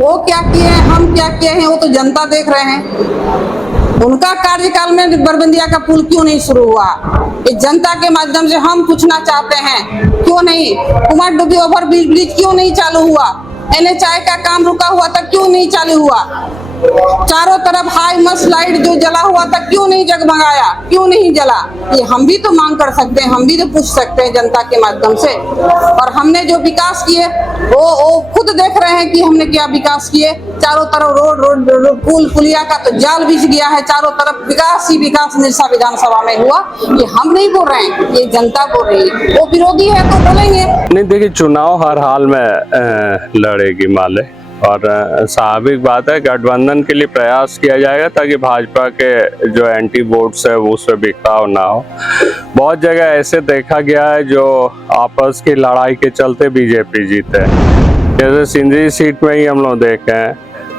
वो क्या किए हम क्या किए हैं वो तो जनता देख रहे हैं। उनका कार्यकाल में बरबंदिया का पुल क्यों नहीं शुरू हुआ, इस जनता के माध्यम से हम पूछना चाहते हैं। क्यों नहीं कुमारडुबी ओवर ब्रिज क्यों नहीं चालू हुआ, NHI का काम रुका हुआ था क्यों नहीं चालू हुआ, चारों तरफ हाई मस्त लाइट जो जला हुआ था क्यों नहीं जगमगाया, क्यों नहीं जला। ये हम भी तो मांग कर सकते हैं, हम भी तो पूछ सकते हैं जनता के माध्यम से। और हमने जो विकास किए वो खुद देख रहे हैं कि हमने क्या विकास किए। चारों तरफ रोड पुल पुलिया का तो जाल बिछ गया है, चारों तरफ विकास ही विकास निरसा विधानसभा में हुआ। ये हम नहीं बोल रहे हैं, ये जनता बोल रही है। वो विरोधी है तो बोलेंगे नहीं। देखिए, चुनाव हर हाल में लड़ेगी माले, और स्वाभाविक बात है गठबंधन के लिए प्रयास किया जाएगा ताकि भाजपा के जो एंटी वोट्स है वो उससे बिखराव ना हो। बहुत जगह ऐसे देखा गया है जो आपस की लड़ाई के चलते बीजेपी जीते, जैसे सिंधी सीट में ही हम लोग देखे हैं,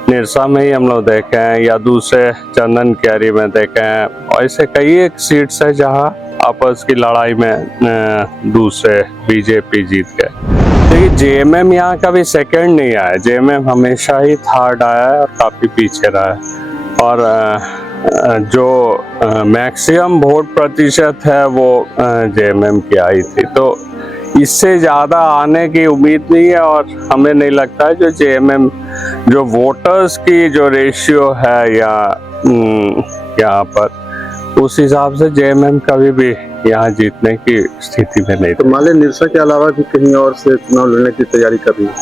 निरसा में ही हम लोग देखे हैं, या दूसरे चंदन क्यारी में देखे हैं। ऐसे कई एक सीट्स है जहां आपस की लड़ाई में दूसरे बीजेपी जीत गए। देखिए, JMM यहाँ का भी सेकंड नहीं आया, JMM हमेशा ही थर्ड आया है और काफी पीछे रहा है। और जो मैक्सिमम वोट प्रतिशत है वो JMM की आई थी, तो इससे ज्यादा आने की उम्मीद नहीं है। और हमें नहीं लगता है जो JMM जो वोटर्स की जो रेशियो है या यहाँ पर, उस हिसाब से JMM कभी भी यहाँ जीतने की स्थिति में नहीं। तो माले निरसा के अलावा भी कहीं और से चुनाव लड़ने की तैयारी कर रही है?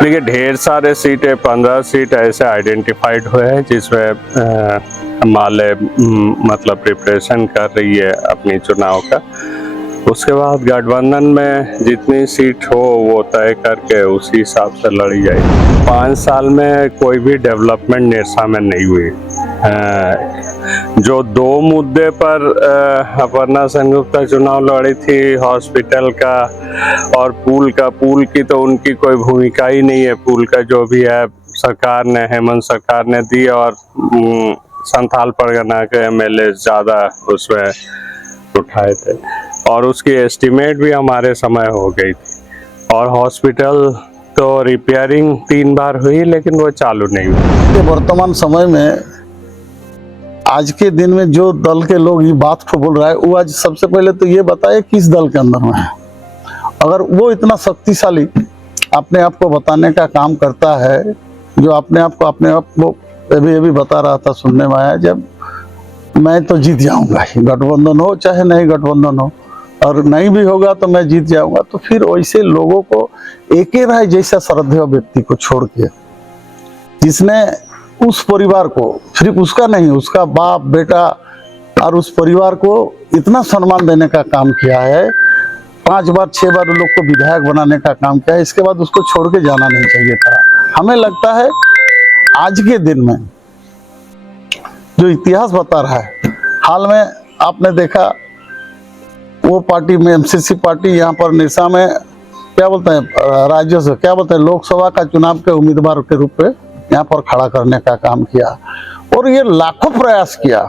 देखिए, ढेर सारे सीटें 15 सीट ऐसे आइडेंटिफाइड हुए हैं जिसमें माले मतलब प्रिपरेशन कर रही है अपनी चुनाव का। उसके बाद गठबंधन में जितनी सीट हो वो तय करके उसी हिसाब से लड़ी जाएगी। 5 साल में कोई भी डेवलपमेंट निरसा में नहीं हुई। जो 2 मुद्दे पर अपर्णा सेनगुप्ता चुनाव लड़ी थी, हॉस्पिटल का और पुल का, पुल की तो उनकी कोई भूमिका ही नहीं है। पुल का जो भी है सरकार ने, हेमंत सरकार ने दी, और संथाल परगना के MLA ज्यादा उसमें उठाए थे, और उसकी एस्टिमेट भी हमारे समय हो गई थी। और हॉस्पिटल तो रिपेयरिंग 3 बार हुई लेकिन वो चालू नहीं हुई। वर्तमान समय में आज के दिन में जो दल के लोग ये बात को बोल रहा है, वो आज सबसे पहले तो ये बताए किस दल के अंदर में है। अगर वो इतना शक्तिशाली अपने आप को बताने का काम करता है, जो अपने आप को अभी बता रहा था, सुनने में आया, जब मैं तो जीत जाऊंगा ही, गठबंधन हो चाहे नहीं गठबंधन हो, और नहीं भी होगा तो मैं जीत जाऊंगा, तो फिर वैसे लोगों को एक ही राय जैसा श्रद्धेय व्यक्ति को छोड़ के, जिसने उस परिवार को, सिर्फ उसका नहीं, उसका बाप बेटा और उस परिवार को इतना सम्मान देने का काम किया है, 5 बार 6 बार उन लोग को विधायक बनाने का काम किया है, इसके बाद उसको छोड़ के जाना नहीं चाहिए था। हमें लगता है आज के दिन में जो इतिहास बता रहा है, हाल में आपने देखा वो पार्टी में, MCC पार्टी यहाँ पर निरसा में क्या बोलते हैं, राज्य से क्या बोलते हैं, लोकसभा का चुनाव के उम्मीदवार के रूप में यहाँ पर खड़ा करने का काम किया, और ये लाखों प्रयास किया।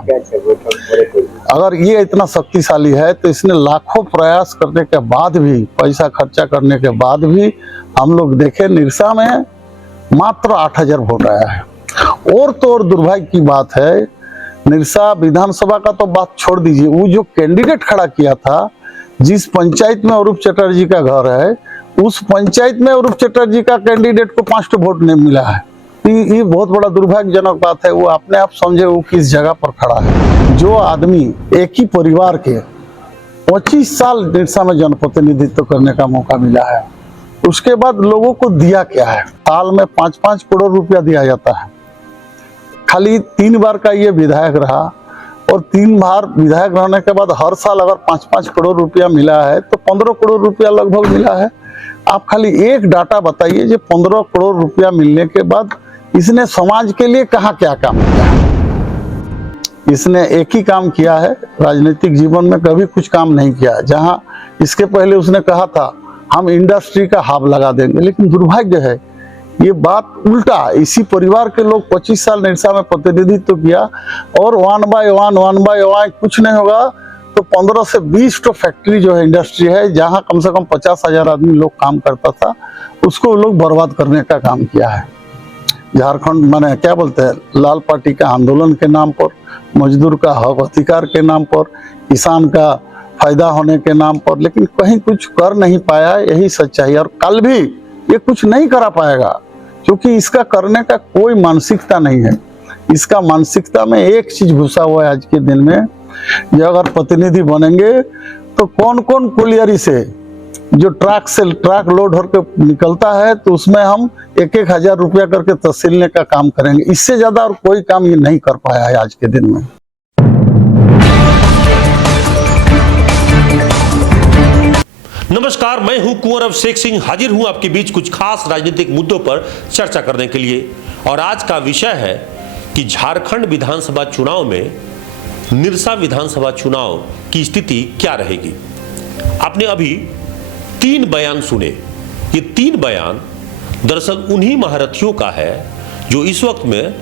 अगर ये इतना शक्तिशाली है तो इसने लाखों प्रयास करने के बाद भी, पैसा खर्चा करने के बाद भी, हम लोग देखे निरसा में मात्र 8000 वोट आया है। और तो और दुर्भाग्य की बात है, निरसा विधानसभा का तो बात छोड़ दीजिए, वो जो कैंडिडेट खड़ा किया था, जिस पंचायत में अरूप चटर्जी का घर है, उस पंचायत में अरूप चटर्जी का कैंडिडेट को 5 वोट नहीं मिला है। ये बहुत बड़ा दुर्भाग्यजनक बात है। वो अपने आप समझे वो किस जगह पर खड़ा है। जो आदमी एक ही परिवार के 25 साल निरसा में जनप्रतिनिधित्व करने का मौका मिला है, उसके बाद लोगों को दिया क्या है? साल में 5-5 करोड़ रुपया दिया जाता है। खाली 3 बार का ये विधायक रहा, और 3 बार विधायक रहने के बाद हर साल अगर 5-5 करोड़ रुपया मिला है तो 15 करोड़ रुपया लगभग मिला है। आप खाली एक डाटा बताइए, जो 15 करोड़ रुपया मिलने के बाद इसने समाज के लिए कहाँ क्या काम किया? इसने एक ही काम किया है, राजनीतिक जीवन में कभी कुछ काम नहीं किया। जहां इसके पहले उसने कहा था हम इंडस्ट्री का हब लगा देंगे, लेकिन दुर्भाग्य है ये बात उल्टा, इसी परिवार के लोग 25 साल निरसा में प्रतिनिधित्व किया, और 1 बाय 1 कुछ नहीं होगा तो 15 से 20 तो फैक्ट्री जो है, इंडस्ट्री है, जहां कम से कम 50,000 आदमी लोग काम करता था, उसको लोग बर्बाद करने का काम किया है। झारखंड माने क्या बोलते हैं लाल पार्टी का आंदोलन के नाम पर, मजदूर का हक अधिकार के नाम पर, किसान का फायदा होने के नाम पर, लेकिन कहीं कुछ कर नहीं पाया। यही सच्चाई, और कल भी ये कुछ नहीं करा पाएगा क्योंकि इसका करने का कोई मानसिकता नहीं है। इसका मानसिकता में एक चीज घुसा हुआ है आज के दिन में, जो अगर प्रतिनिधि बनेंगे तो कौन कौन कुलियरी से जो ट्रक लोड होकर निकलता है तो उसमें हम 1,000 रुपया करके तहसीलने का काम करेंगे। इससे ज्यादा और कोई काम ये नहीं कर पाया है आज के दिन में। नमस्कार, मैं हूं कुंवर अभिषेक सिंह, हाजिर हूं आपके बीच कुछ खास राजनीतिक मुद्दों पर चर्चा करने के लिए। और आज का विषय है कि झारखंड विधानसभा चुनाव में निरसा विधानसभा चुनाव की स्थिति क्या रहेगी। आपने अभी 3 बयान सुने। ये 3 बयान दरअसल उन्हीं महारथियों का है जो इस वक्त में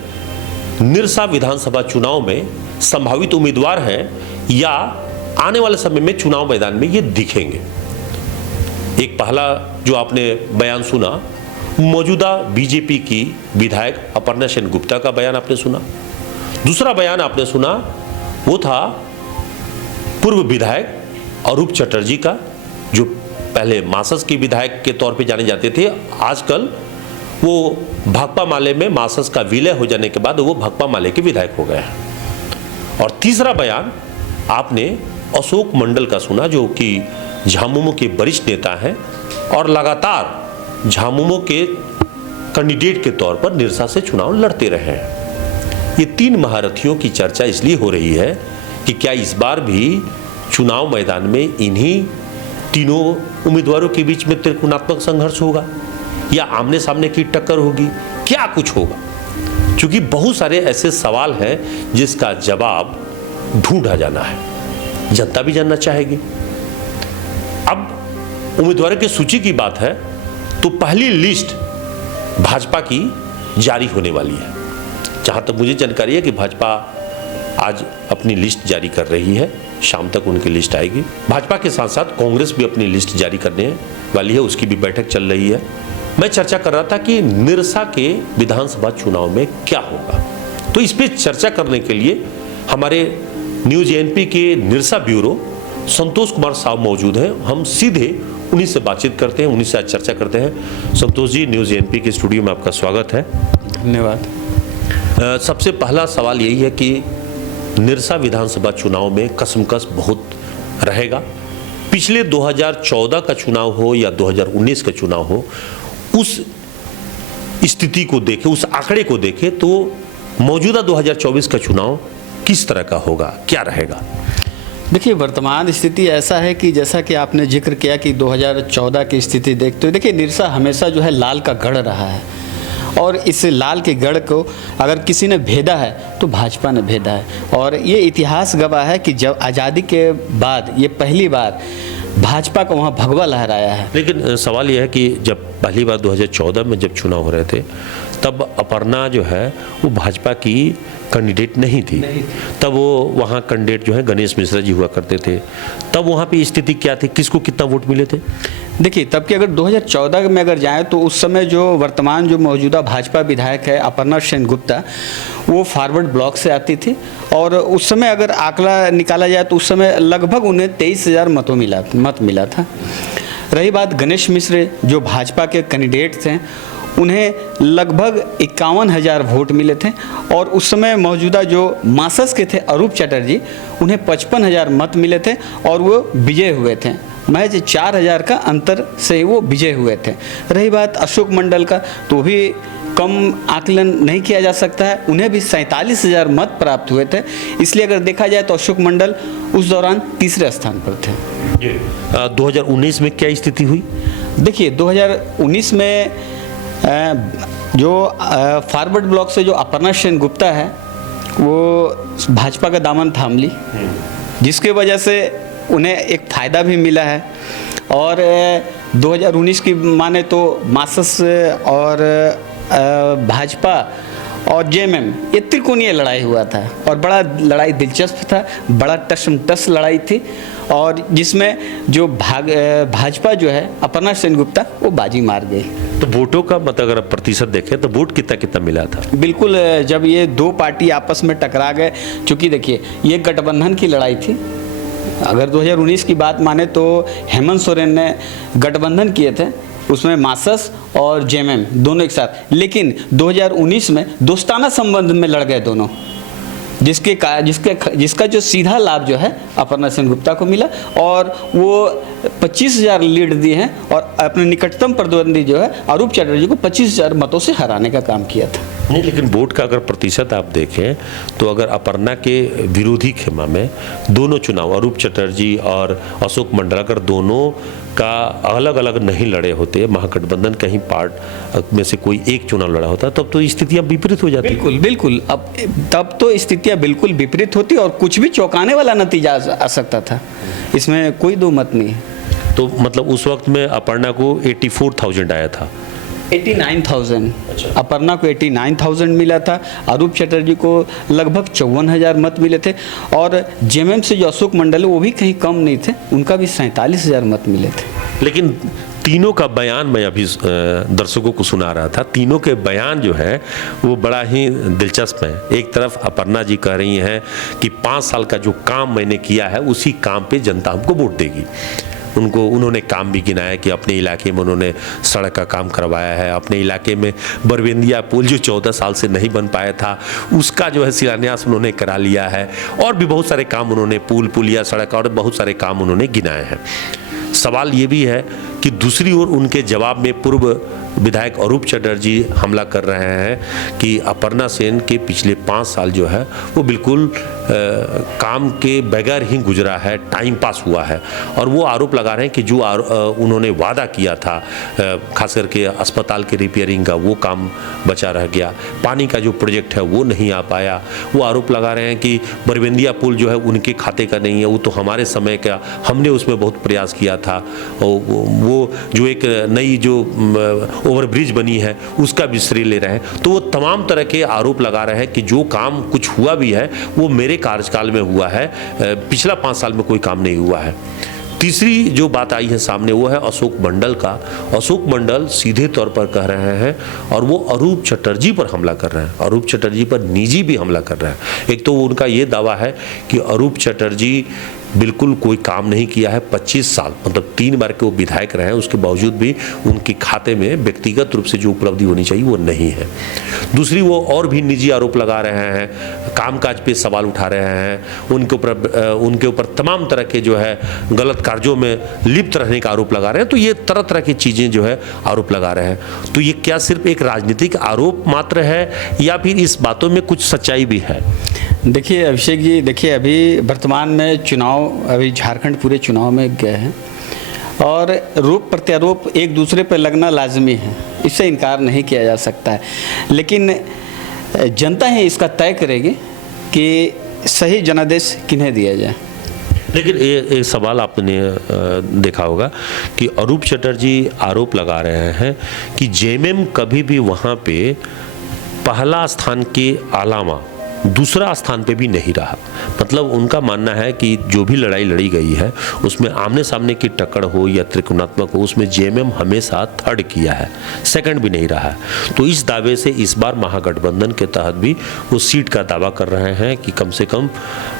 निरसा विधानसभा चुनाव में संभावित उम्मीदवार हैं या आने वाले समय में चुनाव मैदान में ये दिखेंगे। एक पहला जो आपने बयान सुना, मौजूदा बीजेपी की विधायक अपर्णा सेन गुप्ता का बयान आपने सुना। दूसरा बयान आपने सुना वो था पूर्व विधायक अरूप चटर्जी का, जो पहले मासस के विधायक के तौर पे जाने जाते थे। आजकल वो भाकपा माले में मासस का विलय हो जाने के बाद वो भाकपा माले के विधायक हो गए हैं। और तीसरा बयान आपने अशोक मंडल का सुना, जो कि झामुमो के वरिष्ठ नेता हैं और लगातार झामुमो के कैंडिडेट के तौर पर निरसा से चुनाव लड़ते रहे हैं। ये 3 महारथियों की चर्चा इसलिए हो रही है कि क्या इस बार भी चुनाव मैदान में इन्हीं तीनों उम्मीदवारों के बीच में त्रिकोणात्मक संघर्ष होगा या आमने सामने की टक्कर होगी, क्या कुछ होगा? क्योंकि बहुत सारे ऐसे सवाल हैं जिसका जवाब ढूंढा जाना है, जनता भी जानना चाहेगी। अब उम्मीदवारों की सूची की बात है तो पहली लिस्ट भाजपा की जारी होने वाली है। जहां तक मुझे जानकारी है कि भाजपा आज अपनी लिस्ट जारी कर रही है, शाम तक उनकी लिस्ट आएगी। भाजपा के साथ साथ कांग्रेस भी अपनी लिस्ट जारी करने वाली है, उसकी भी बैठक चल रही है। मैं चर्चा कर रहा था कि निरसा के विधानसभा चुनाव में क्या होगा, तो इस पर चर्चा करने के लिए हमारे न्यूज एएनपी के निरसा ब्यूरो संतोष कुमार साहब मौजूद हैं। हम सीधे उन्हीं से बातचीत करते हैं, उन्हीं से आज चर्चा करते हैं। संतोष जी, न्यूज एएनपी के स्टूडियो में आपका स्वागत है। धन्यवाद। सबसे पहला सवाल यही है कि निरसा विधानसभा चुनाव में कसमकस बहुत रहेगा। पिछले 2014 का चुनाव हो या 2019 का चुनाव हो, उस स्थिति को देखे, उस आंकड़े को देखे तो मौजूदा 2024 का चुनाव किस तरह का होगा, क्या रहेगा? देखिए, वर्तमान स्थिति ऐसा है कि जैसा कि आपने जिक्र किया कि 2014 की स्थिति देखते हुए, देखिए निरसा हमेशा जो है लाल का गढ़ रहा है और इस लाल के गढ़ को अगर किसी ने भेदा है तो भाजपा ने भेदा है। और ये इतिहास गवाह है कि जब आज़ादी के बाद ये पहली बार भाजपा का वहाँ भगवा लहराया है। लेकिन सवाल यह है कि जब पहली बार 2014 में जब चुनाव हो रहे थे तब अपर्णा जो है वो भाजपा की कैंडिडेट नहीं थी, तब वो वहाँ कैंडिडेट जो है गणेश मिश्रा जी हुआ करते थे। तब वहाँ पे स्थिति क्या थी, किसको कितना वोट मिले थे? देखिए, तब के अगर 2014 में अगर जाएं तो उस समय जो वर्तमान जो मौजूदा भाजपा विधायक है अपर्णा सेन गुप्ता, वो फॉरवर्ड ब्लॉक से आती थी और उस समय अगर आंकड़ा निकाला जाए तो उस समय लगभग उन्हें 23,000 मत मिला था। रही बात गणेश मिश्र जो भाजपा के कैंडिडेट थे, उन्हें लगभग 51,000 वोट मिले थे और उस समय मौजूदा जो मासस के थे अरूप चटर्जी, उन्हें 55,000 मत मिले थे और वो विजय हुए थे। महज 4,000 का अंतर से वो विजय हुए थे। रही बात अशोक मंडल का, तो भी कम आकलन नहीं किया जा सकता है, उन्हें भी 47,000 मत प्राप्त हुए थे। इसलिए अगर देखा जाए तो अशोक मंडल उस दौरान तीसरे स्थान पर थे। 2019 में क्या स्थिति हुई? देखिए, 2019 में जो फॉरवर्ड ब्लॉक से जो अपर्णा सेन गुप्ता है वो भाजपा का दामन थाम ली, जिसके वजह से उन्हें एक फ़ायदा भी मिला है। और 2019 की माने तो मासस और भाजपा और जेएमएम ये त्रिकोणीय लड़ाई हुआ था और बड़ा लड़ाई दिलचस्प था, बड़ा टसमटस लड़ाई थी और जिसमें जो भाजपा जो है अपर्णा सेनगुप्ता वो बाजी मार गई। तो वोटों का मतलब अगर आप प्रतिशत देखें तो वोट कितना कितना मिला था? बिल्कुल, जब ये दो पार्टी आपस में टकरा गए, चूंकि देखिए ये गठबंधन की लड़ाई थी। अगर 2019 की बात माने तो हेमंत सोरेन ने गठबंधन किए थे, उसमें मासस और जेएमएम दोनों एक साथ, लेकिन 2019 में दोस्ताना संबंध में लड़ गए दोनों, जिसका जो सीधा लाभ जो है अपर्णा सेनगुप्ता को मिला और वो 25,000 लीड दी है और अपने निकटतम प्रतिद्वंदी जो है अरूप चटर्जी को 25,000 मतों से हराने का काम किया था। नहीं, लेकिन वोट का अगर प्रतिशत आप देखें तो अगर अपर्णा के विरोधी खेमा में दोनों चुनाव अरूप चटर्जी और अशोक मंडल अगर दोनों का अलग अलग नहीं लड़े होते, महागठबंधन कहीं पार्ट में से कोई एक चुनाव लड़ा होता, तब तो स्थितियां विपरीत हो जाती। बिल्कुल बिल्कुल, अब तब तो स्थितियां बिल्कुल विपरीत होती और कुछ भी चौंकाने वाला नतीजा आ सकता था, इसमें कोई दो मत नहीं है। तो मतलब उस वक्त में अपर्णा को 84,000 आया था। 89,000, अपर्णा को 89,000 मिला था, अरूप चटर्जी को लगभग 54,000 मत मिले थे और जेएमएम से जो अशोक मंडल है वो भी कहीं कम नहीं थे, उनका भी 47,000 मत मिले थे। लेकिन तीनों का बयान मैं अभी दर्शकों को सुना रहा था, तीनों के बयान जो है वो बड़ा ही दिलचस्प है। एक तरफ अपर्णा जी कह रही हैं कि 5 साल का जो काम मैंने किया है उसी काम पे जनता हमको वोट देगी। उन्होंने काम भी गिनाया कि अपने इलाके में उन्होंने सड़क का काम करवाया है, अपने इलाके में बरबेंदिया पुल जो 14 साल से नहीं बन पाया था उसका जो है शिलान्यास उन्होंने करा लिया है और भी बहुत सारे काम उन्होंने पुलिया सड़क और बहुत सारे काम उन्होंने गिनाए हैं। सवाल ये भी है कि दूसरी ओर उनके जवाब में पूर्व विधायक अरूप चटर्जी हमला कर रहे हैं कि अपर्णा सेन के पिछले 5 साल जो है वो बिल्कुल काम के बगैर ही गुजरा है, टाइम पास हुआ है। और वो आरोप लगा रहे हैं कि जो उन्होंने वादा किया था खास करके अस्पताल के रिपेयरिंग का वो काम बचा रह गया, पानी का जो प्रोजेक्ट है वो नहीं आ पाया। वो आरोप लगा रहे हैं कि बरबेंदिया पुल जो है उनके खाते का नहीं है, वो तो हमारे समय का, हमने उसमें बहुत प्रयास किया था। वो जो एक नई जो ओवरब्रिज बनी है उसका भी श्रेय ले रहे हैं। तो वो तमाम तरह के आरोप लगा रहे हैं कि जो काम कुछ हुआ भी है वो मेरे कार्यकाल में हुआ है, पिछला 5 साल में कोई काम नहीं हुआ है। तीसरी जो बात आई है सामने वो है अशोक मंडल का। अशोक मंडल सीधे तौर पर कह रहे हैं और वो अरूप चटर्जी पर हमला कर रहे हैं, अरूप चटर्जी पर निजी भी हमला कर रहे हैं। एक तो उनका ये दावा है कि अरूप चटर्जी बिल्कुल कोई काम नहीं किया है, 25 साल मतलब 3 बार के वो विधायक रहे हैं, उसके बावजूद भी उनके खाते में व्यक्तिगत रूप से जो उपलब्धि होनी चाहिए वो नहीं है। दूसरी वो और भी निजी आरोप लगा रहे हैं, कामकाज पे सवाल उठा रहे हैं, उनके ऊपर तमाम तरह के जो है गलत कार्यों में लिप्त रहने का आरोप लगा रहे हैं। तो ये तरह तरह की चीज़ें जो है आरोप लगा रहे हैं। तो ये क्या सिर्फ एक राजनीतिक आरोप मात्र है या फिर इस बातों में कुछ सच्चाई भी है? देखिए अभिषेक जी, देखिए अभी वर्तमान में चुनाव, अभी झारखंड पूरे चुनाव में गए हैं और आरोप प्रत्यारोप एक दूसरे पर लगना लाजमी है, इससे इनकार नहीं किया जा सकता है। लेकिन जनता ही इसका तय करेगी कि सही जनादेश किन्हें दिया जाए। लेकिन एक सवाल आपने देखा होगा कि अरूप चटर्जी आरोप लगा रहे हैं कि जेएमएम कभी भी वहाँ पे पहला स्थान के अलावा दूसरा स्थान पे भी नहीं रहा। मतलब उनका मानना है कि जो भी लड़ाई लड़ी गई है उसमें आमने सामने की टक्कर हो या त्रिकोणात्मक हो, उसमें जेएमएम हमेशा थर्ड किया है, सेकंड भी नहीं रहा है। तो इस दावे से इस बार महागठबंधन के तहत भी वो सीट का दावा कर रहे हैं कि कम से कम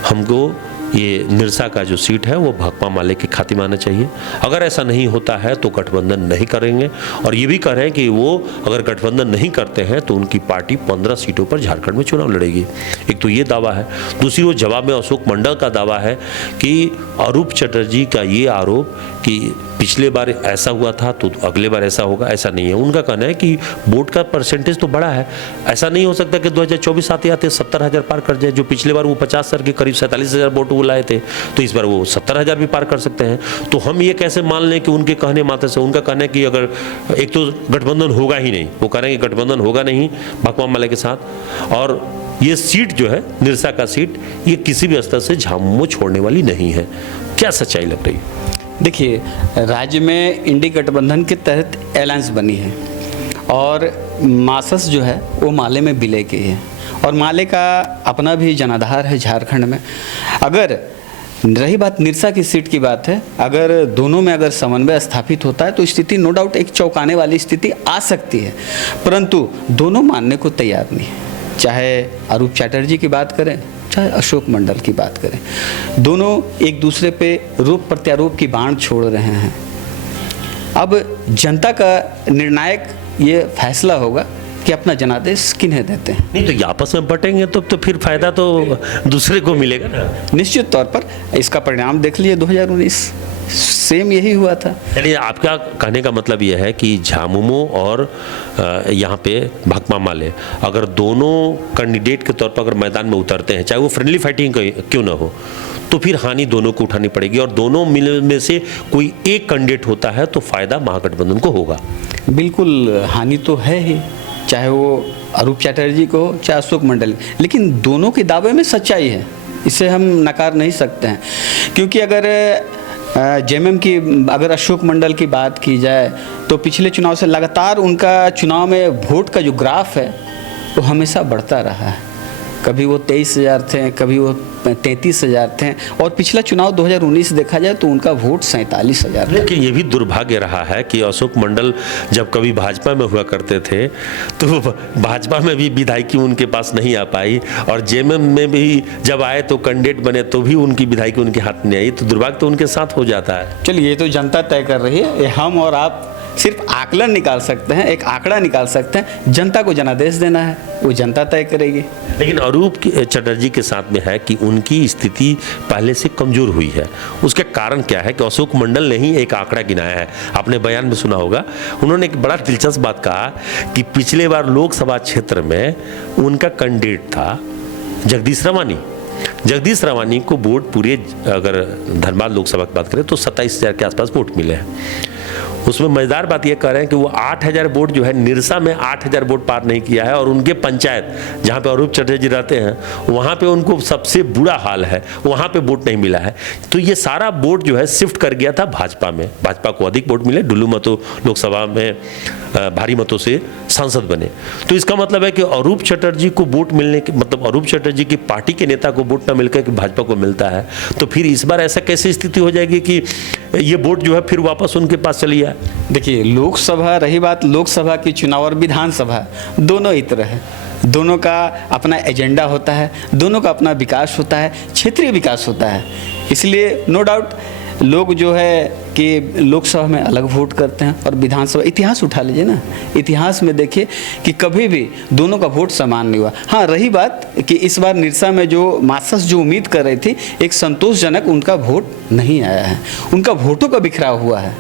हमको ये निरसा का जो सीट है वो भाकपा माले के खाते में आना चाहिए। अगर ऐसा नहीं होता है तो गठबंधन नहीं करेंगे और ये भी कह रहे हैं कि वो अगर गठबंधन नहीं करते हैं तो उनकी पार्टी 15 सीटों पर झारखंड में चुनाव लड़ेगी। एक तो ये दावा है। दूसरी ओर जवाब में अशोक मंडल का दावा है कि अरूप चटर्जी का ये आरोप कि पिछले बार ऐसा हुआ था तो अगले बार ऐसा होगा, ऐसा नहीं है। उनका कहना है कि वोट का परसेंटेज तो बड़ा है, ऐसा नहीं हो सकता कि 2024 आते आते 70,000 पार कर जाए। जो पिछले बार वो 50 के करीब 47,000 वोट वो लाए थे, तो इस बार वो 70,000 भी पार कर सकते हैं। तो हम ये कैसे मान लें कि उनके कहने मात्र से? उनका कहना है कि अगर एक तो गठबंधन होगा ही नहीं, वो कह रहे हैं कि गठबंधन होगा नहीं भाकपा माले के साथ, और ये सीट जो है निरसा का सीट ये किसी भी स्तर से झामुमो छोड़ने वाली नहीं है। क्या सच्चाई लग रही है? देखिए, राज्य में इंडी गठबंधन के तहत अलायंस बनी है और मासस जो है वो माले में विलय की है और माले का अपना भी जनाधार है झारखंड में। अगर रही बात निरसा की सीट की बात है, अगर दोनों में अगर समन्वय स्थापित होता है तो स्थिति नो डाउट एक चौंकाने वाली स्थिति आ सकती है, परंतु दोनों मानने को तैयार नहीं है। चाहे अरूप चैटर्जी की बात करें, चाहे अशोक मंडल की बात करें, दोनों एक दूसरे पे रोप प्रत्यारोप की बाण छोड़ रहे हैं। अब जनता का निर्णायक ये फैसला होगा कि अपना जनादेश किन्हें देते हैं। नहीं तो ये आपस में बटेंगे तो फिर फायदा तो दूसरे को मिलेगा ना। निश्चित तौर पर इसका परिणाम देख लीजिए, 2019 सेम यही हुआ था। यानी आपका कहने का मतलब यह है कि झामुमो और यहाँ पे भाकपा माले अगर दोनों कैंडिडेट के तौर पर अगर मैदान में उतरते हैं, चाहे वो फ्रेंडली फाइटिंग क्यों ना हो, तो फिर हानि दोनों को उठानी पड़ेगी और दोनों में से कोई एक कैंडिडेट होता है तो फायदा महागठबंधन को होगा। बिल्कुल हानि तो है ही, चाहे वो अरूप चैटर्जी को हो चाहे अशोक मंडल, लेकिन दोनों के दावे में सच्चाई है, इसे हम नकार नहीं सकते हैं। क्योंकि अगर जेएमएम की अगर अशोक मंडल की बात की जाए तो पिछले चुनाव से लगातार उनका चुनाव में वोट का जो ग्राफ है वो हमेशा बढ़ता रहा है। कभी वो 23,000 थे, कभी वो 33,000 थे, और पिछला चुनाव 2019 देखा जाए तो उनका वोट 47,000 था। लेकिन ये भी दुर्भाग्य रहा है कि अशोक मंडल जब कभी भाजपा में हुआ करते थे तो भाजपा में भी विधायकी उनके पास नहीं आ पाई, और जेएमएम में भी जब आए तो कैंडिडेट बने तो भी उनकी विधायकी उनके हाथ में आई, तो दुर्भाग्य तो उनके साथ हो जाता है। चलिए, ये तो जनता तय कर रही है, ये हम और आप सिर्फ आकलन निकाल सकते हैं, एक आंकड़ा निकाल सकते हैं। जनता को जनादेश देना है, वो जनता तय करेगी। लेकिन अरूप चटर्जी के साथ में है कि उनकी स्थिति पहले से कमजोर हुई है। उसके कारण क्या है कि अशोक मंडल ने ही एक आंकड़ा गिनाया है, आपने बयान में सुना होगा। उन्होंने एक बड़ा दिलचस्प बात कहा कि पिछले बार लोकसभा क्षेत्र में उनका कैंडिडेट था जगदीश रवानी को वोट पूरे, अगर धनबाद लोकसभा की बात करें तो 27,000 के आसपास वोट मिले हैं। उसमें मजेदार बात यह कह रहे हैं कि वो 8,000 वोट जो है निरसा में 8,000 वोट पार नहीं किया है, और उनके पंचायत जहाँ पे अरूप चटर्जी रहते हैं वहाँ पे उनको सबसे बुरा हाल है, वहाँ पे वोट नहीं मिला है। तो ये सारा वोट जो है शिफ्ट कर गया था भाजपा में। भाजपा को अधिक वोट मिले, डुल्लू मतों लोकसभा में भारी मतों से सांसद बने। तो इसका मतलब है कि अरूप चटर्जी को वोट मिलने के मतलब अरूप चटर्जी की पार्टी के नेता को वोट न मिलकर कि भाजपा को मिलता है, तो फिर इस बार ऐसा कैसे स्थिति हो जाएगी कि ये वोट जो है फिर वापस उनके पास चली जाए। देखिए, लोकसभा, रही बात लोकसभा की चुनाव और विधानसभा, दोनों ही तरह है, दोनों का अपना एजेंडा होता है, दोनों का अपना विकास होता है, क्षेत्रीय विकास होता है। इसलिए नो डाउट लोग जो है कि लोकसभा में अलग वोट करते हैं और विधानसभा, इतिहास उठा लीजिए ना, इतिहास में देखिए कि कभी भी दोनों का वोट समान नहीं हुआ। हाँ, रही बात कि इस बार निरसा में जो मासस जो उम्मीद कर रही थी, एक संतोषजनक उनका वोट नहीं आया है, उनका वोटों का बिखराव हुआ है।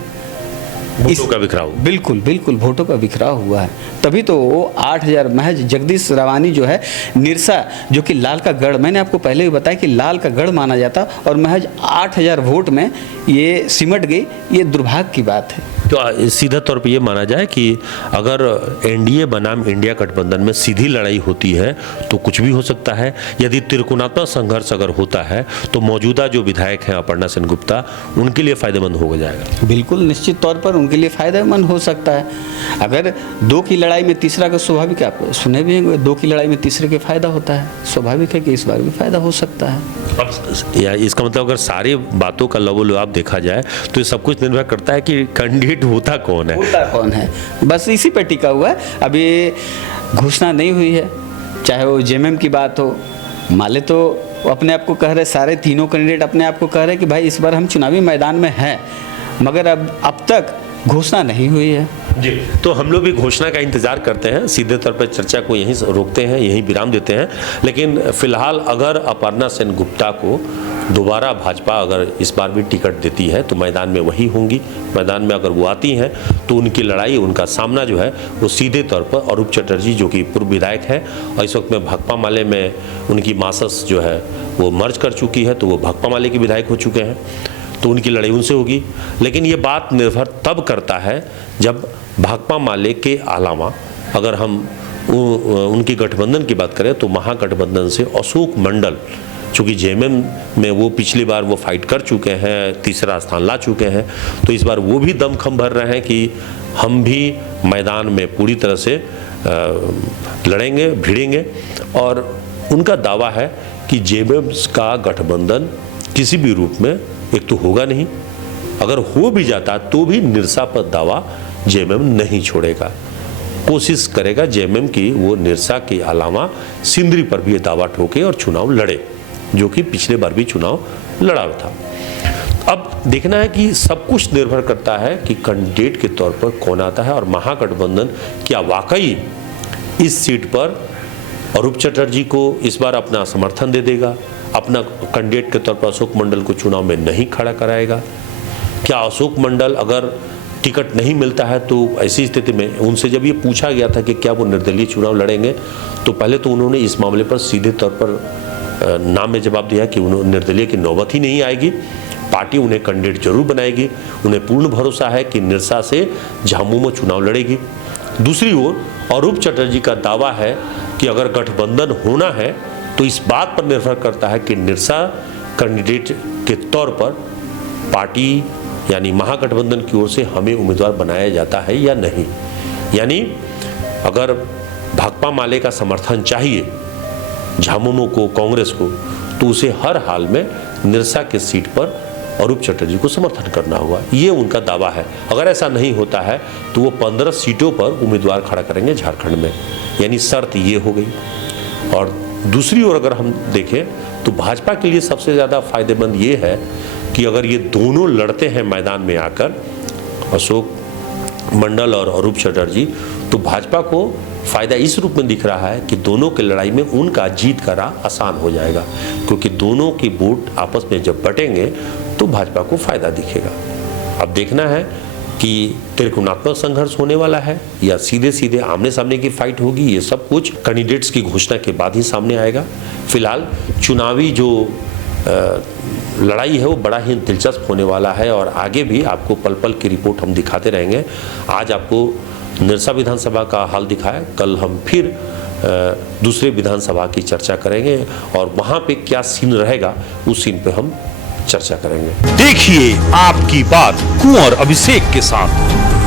वोटों का बिखराव, बिल्कुल बिल्कुल वोटों का बिखराव हुआ है, तभी तो वो 8,000 महज जगदीश रवानी जो है निरसा, जो कि लाल का गढ़, मैंने आपको पहले भी बताया कि लाल का गढ़ माना जाता, और महज 8,000 वोट में ये सिमट गई। ये दुर्भाग्य की बात है। तो सीधा तौर पे ये माना जाए कि अगर एनडीए बनाम इंडिया गठबंधन में सीधी लड़ाई होती है तो कुछ भी हो सकता है। यदि त्रिकोणात्मक संघर्ष अगर होता है तो मौजूदा जो विधायक हैं अपर्णा सेनगुप्ता, उनके लिए फायदेमंद हो जाएगा। बिल्कुल निश्चित तौर पर उनके लिए फायदेमंद हो सकता है। अगर दो की लड़ाई में तीसरा का, स्वाभाविक, आप सुने भी होंगे, दो की लड़ाई में तीसरे के फायदा होता है, स्वाभाविक है कि इस बार भी फायदा हो सकता है। अब इसका मतलब अगर सारी बातों का लवोलुआब देखा जाए तो ये सब कुछ निर्भर करता है कि कैंडिडेट होता कौन है, बस इसी पे टिका हुआ है। अभी घोषणा नहीं हुई है, चाहे वो जेएमएम की बात हो, माले तो अपने आप को कह रहे, सारे तीनों कैंडिडेट अपने आप को कह रहे कि भाई इस बार हम चुनावी मैदान में हैं, मगर अब तक घोषणा नहीं हुई है। जी, तो हम लोग भी घोषणा का इंतजार करते हैं। सीधे तौर पर चर्चा को यहीं रोकते हैं, यहीं विराम देते हैं। लेकिन फिलहाल अगर अपर्णा सेनगुप्ता को दोबारा भाजपा अगर इस बार भी टिकट देती है तो मैदान में वही होंगी। मैदान में अगर वो आती हैं तो उनकी लड़ाई, उनका सामना जो है वो सीधे तौर पर अरूप चटर्जी, जो कि पूर्व विधायक है और इस वक्त में भाकपा माले में उनकी मासस जो है वो मर्ज कर चुकी है, तो वो भाकपा माले के विधायक हो चुके हैं, तो उनकी लड़ाई उनसे होगी। लेकिन ये बात निर्भर तब करता है जब भाकपा माले के अलावा अगर हम उनकी गठबंधन की बात करें तो महागठबंधन से अशोक मंडल, चूँकि जेएमएम में वो पिछली बार वो फाइट कर चुके हैं, तीसरा स्थान ला चुके हैं, तो इस बार वो भी दमखम भर रहे हैं कि हम भी मैदान में पूरी तरह से लड़ेंगे, भिड़ेंगे। और उनका दावा है कि जेएमएम का गठबंधन किसी भी रूप में एक तो होगा नहीं, अगर हो भी जाता तो भी निरसा पर दावा जेएमएम नहीं छोड़ेगा। कोशिश करेगा जेएमएम की वो निरसा के अलावा सिंदरी पर भी ये दावा ठोके और चुनाव लड़े, जो कि पिछले बार भी चुनाव लड़ा था। अब देखना है कि सब कुछ निर्भर करता है कि कैंडिडेट के तौर पर कौन आता है और महागठबंधन क्या वाकई इस सीट पर अरूप चटर्जी को इस बार अपना समर्थन दे देगा, अपना कैंडिडेट के तौर पर अशोक मंडल को चुनाव में नहीं खड़ा कराएगा। क्या अशोक मंडल अगर टिकट नहीं मिलता है तो ऐसी स्थिति में उनसे जब ये पूछा गया था कि क्या वो निर्दलीय चुनाव लड़ेंगे, तो पहले तो उन्होंने इस मामले पर सीधे तौर पर नाम में जवाब दिया कि उन्होंने निर्दलीय की नौबत ही नहीं आएगी, पार्टी उन्हें कैंडिडेट जरूर बनाएगी। उन्हें पूर्ण भरोसा है कि निरसा से झामुमो चुनाव लड़ेगी। दूसरी ओर अरूप चटर्जी का दावा है कि अगर गठबंधन होना है तो इस बात पर निर्भर करता है कि निरसा कैंडिडेट के तौर पर पार्टी यानी महागठबंधन की ओर से हमें उम्मीदवार बनाया जाता है या नहीं। यानी अगर भाकपा माले का समर्थन चाहिए झामुमो को, कांग्रेस को, तो उसे हर हाल में निरसा के सीट पर अरूप चटर्जी को समर्थन करना होगा, ये उनका दावा है। अगर ऐसा नहीं होता है तो वो 15 सीटों पर उम्मीदवार खड़ा करेंगे झारखंड में, यानी शर्त ये हो गई। और दूसरी ओर अगर हम देखें तो भाजपा के लिए सबसे ज़्यादा फायदेमंद ये है कि अगर ये दोनों लड़ते हैं मैदान में आकर, अशोक मंडल और अरूप चटर्जी, तो भाजपा को फायदा इस रूप में दिख रहा है कि दोनों की लड़ाई में उनका जीत का राह आसान हो जाएगा, क्योंकि दोनों की वोट आपस में जब बटेंगे तो भाजपा को फायदा दिखेगा। अब देखना है कि त्रिकोणात्मक संघर्ष होने वाला है या सीधे सीधे आमने सामने की फाइट होगी, ये सब कुछ कैंडिडेट्स की घोषणा के बाद ही सामने आएगा। फिलहाल चुनावी जो लड़ाई है वो बड़ा ही दिलचस्प होने वाला है और आगे भी आपको पल पल की रिपोर्ट हम दिखाते रहेंगे। आज आपको निरसा विधानसभा का हाल दिखाया, कल हम फिर दूसरे विधानसभा की चर्चा करेंगे और वहाँ पे क्या सीन रहेगा उस सीन पे हम चर्चा करेंगे। देखिए आपकी बात कुंवर अभिषेक के साथ।